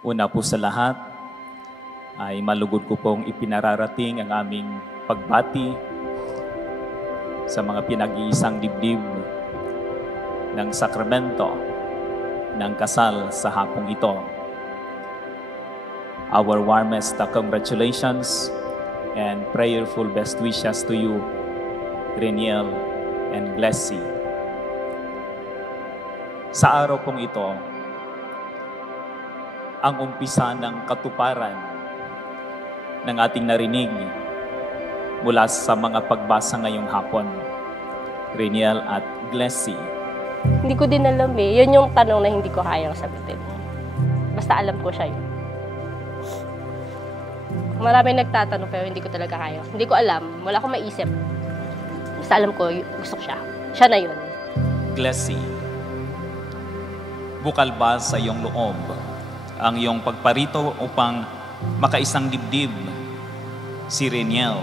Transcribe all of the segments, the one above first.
Una po sa lahat, ay malugod ko pong ipinararating ang aming pagbati sa mga pinag-iisang dibdib ng sakramento ng kasal sa hapong ito. Our warmest congratulations and prayerful best wishes to you, Reniel and Glessy. Sa araw pong ito, ang umpisa ng katuparan ng ating narinig mula sa mga pagbasa ngayong hapon, Reniel at Glessy. Hindi ko din alam eh. Yun yung tanong na hindi ko kayang sagutin. Basta alam ko siya yun. Maraming nagtatanong pero hindi ko talaga kaya. Hindi ko alam. Wala akong maisip. Basta alam ko, gusto ko siya. Siya na yun. Glessy, bukal ba sa iyong loob ang iyong pagparito upang makaisang dibdib si Reniel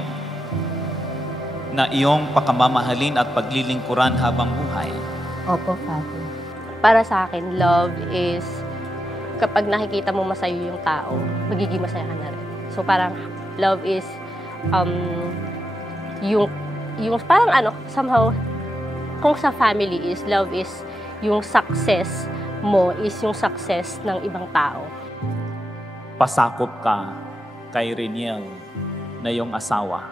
na iyong pakamamahalin at paglilingkuran habang buhay? Opo, Father. Para sa akin, love is kapag nakikita mo masaya yung tao, magiging masaya ka na rin. So parang love is yung parang somehow kung sa family is love is yung success mo is yung success ng ibang tao. Pasakop ka kay Reniel na iyong asawa.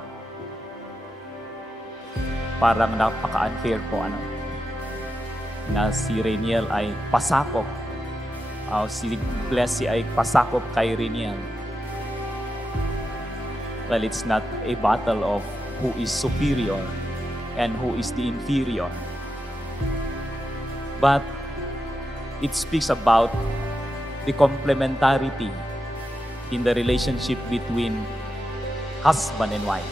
Parang napaka-unfair po na si Reniel ay pasakop. Si Glessy ay pasakop kay Reniel. Well, it's not a battle of who is superior and who is the inferior. But it speaks about the complementarity in the relationship between husband and wife.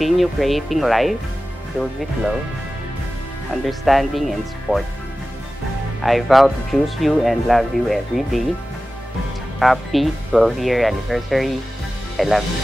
Continue creating life filled with love, understanding, and support. I vow to choose you and love you every day, Happy 12-year anniversary. I love you.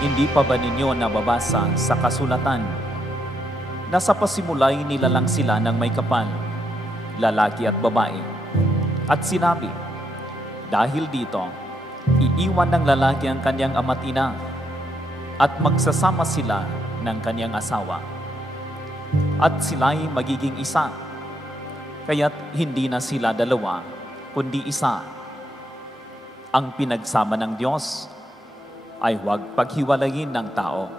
Hindi pa ba ninyo nababasa sa kasulatan na sa pasimulay nilalang sila ng may kapal, lalaki at babae? At sinabi, dahil dito, iiwan ng lalaki ang kanyang ama't ina at magsasama sila ng kanyang asawa. At sila'y magiging isa, kaya't hindi na sila dalawa, kundi isa. Ang pinagsama ng Diyos ay huwag paghiwalayin ng tao.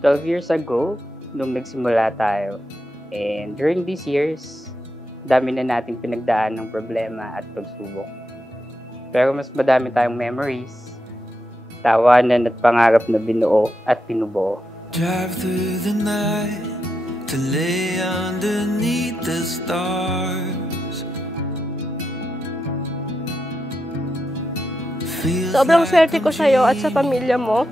"12 years ago, nung nagsimula tayo, and during these years, dami na nating pinagdaan ng problema at pagsubok. Pero mas madami tayong memories, tawanan at pangarap na binuo at pinubuo. Drive through the night to lay underneath the stars. Sobrang swerte ko sa'yo at sa pamilya mo.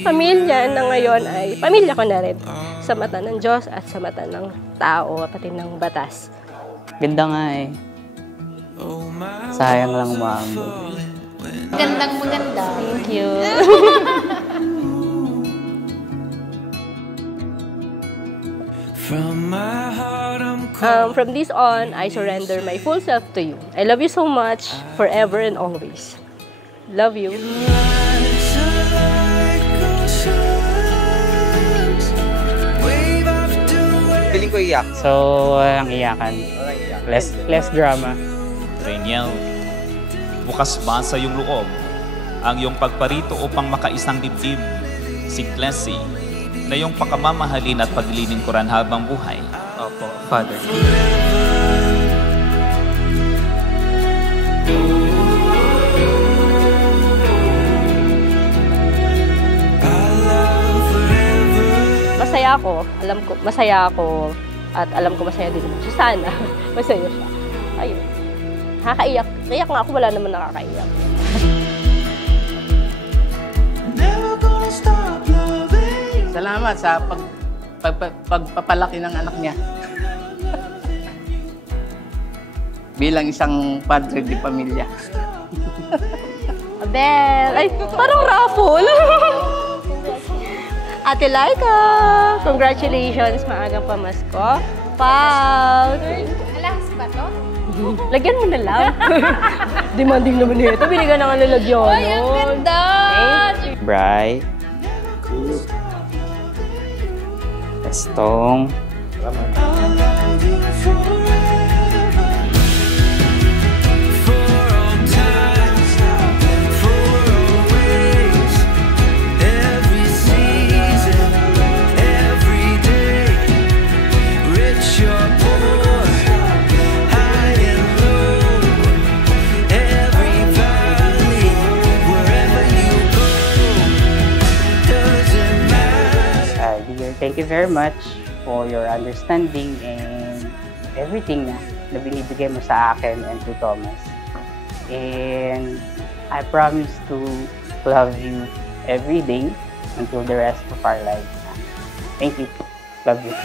Pamilya na ngayon ay pamilya ko na rin. Sa mata ng Diyos at sa mata ng tao, pati ng batas. Ganda nga eh. Sayang lang maambog. Gandang maganda. Thank you. From this on, I surrender my full self to you. I love you so much, forever and always. Love you. Feeling ko iyak. So, walang iyakan. Less drama. Reniel, bukas ba sa iyong loob ang iyong pagparito upang makaisang dibdib, si Clessy, na iyong pakamamahalin at paglilingkuran habang buhay? Opo, Father. Masaya ako. Masaya ako. At alam ko masaya din siya. Sana. Masaya siya. Ayun. Nakakaiyak. Naiyak nga ako. Wala naman nakakaiyak. Salamat sa pagpapalaki ng anak niya. Bilang isang padre di pamilya. Abel! Ay, parang raffle! Ate Laika! Congratulations! Maagang pamasko. Pout! Alas ba to? Lagyan mo na lang. Demanding naman ito. Binigyan na nga lalagyan. Ay, ang ganda! Bri. Estong. Thank you very much for your understanding and everything na binibigay mo sa akin and to Thomas. And I promise to love you every day until the rest of our lives. Thank you. Love you.